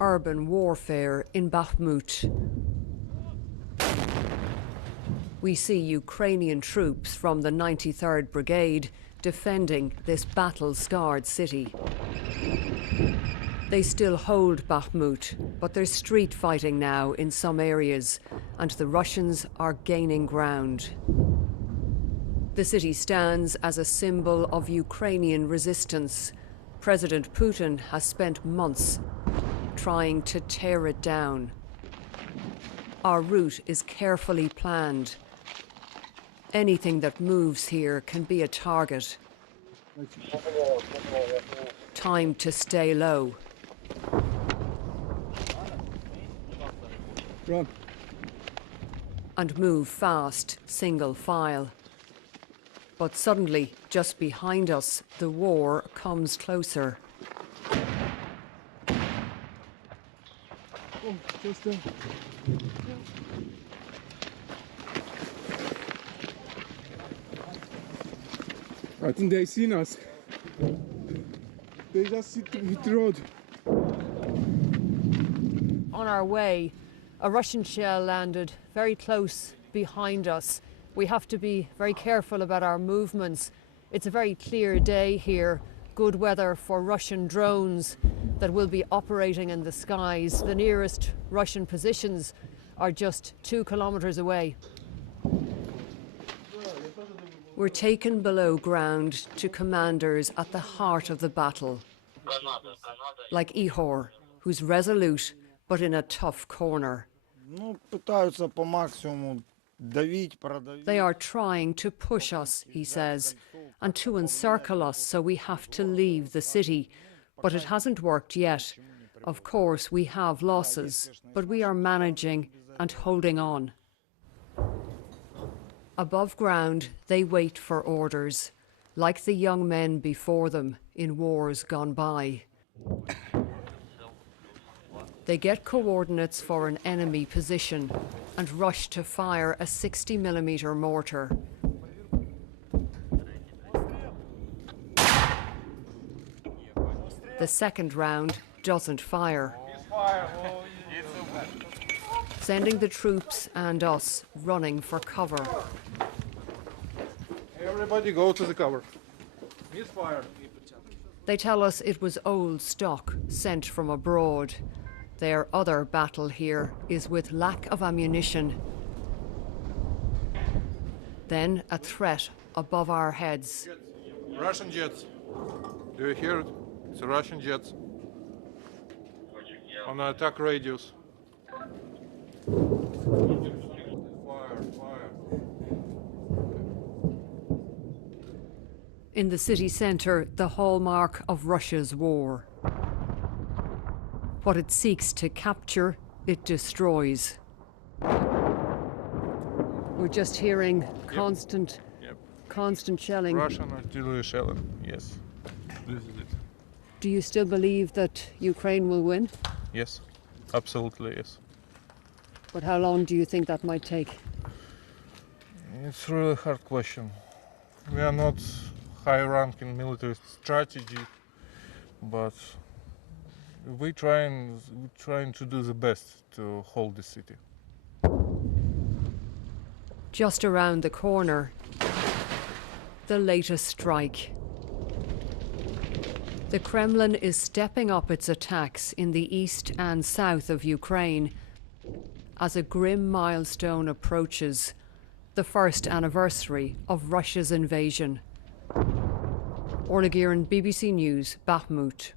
urban warfare in Bachmut. We see Ukrainian troops from the 93rd Brigade defending this battle-scarred city. They still hold Bakhmut, but there's street fighting now in some areas, and the Russians are gaining ground. The city stands as a symbol of Ukrainian resistance. President Putin has spent months trying to tear it down. Our route is carefully planned. Anything that moves here can be a target. Time to stay low. Run. And move fast, single file. But suddenly, just behind us, the war comes closer. Oh, just there. I think they seen us. They just hit the road. On our way, a Russian shell landed very close behind us. We have to be very careful about our movements. It's a very clear day here, good weather for Russian drones that will be operating in the skies. The nearest Russian positions are just 2 kilometers away. We're taken below ground to commanders at the heart of the battle, like Ihor, who's resolute but in a tough corner. They are trying to push us, he says, and to encircle us, so we have to leave the city. But it hasn't worked yet. Of course, we have losses, but we are managing and holding on. Above ground, they wait for orders, like the young men before them in wars gone by. They get coordinates for an enemy position and rush to fire a 60mm mortar. The second round doesn't fire, sending the troops and us running for cover. Everybody go to the cover. Misfire. They tell us it was old stock sent from abroad. Their other battle here is with lack of ammunition. Then a threat above our heads. Russian jets. Do you hear it? It's Russian jets. On attack radius. Fire, fire. In the city centre, the hallmark of Russia's war. What it seeks to capture, it destroys. We're just hearing constant shelling. Russian artillery shelling, yes. This is it. Do you still believe that Ukraine will win? Yes, absolutely yes. But how long do you think that might take? It's a really hard question. We are not high rank in military strategy, but we're trying to do the best to hold the city. Just around the corner, the latest strike. The Kremlin is stepping up its attacks in the east and south of Ukraine as a grim milestone approaches, the first anniversary of Russia's invasion. Orla Guerin, BBC News, Bakhmut.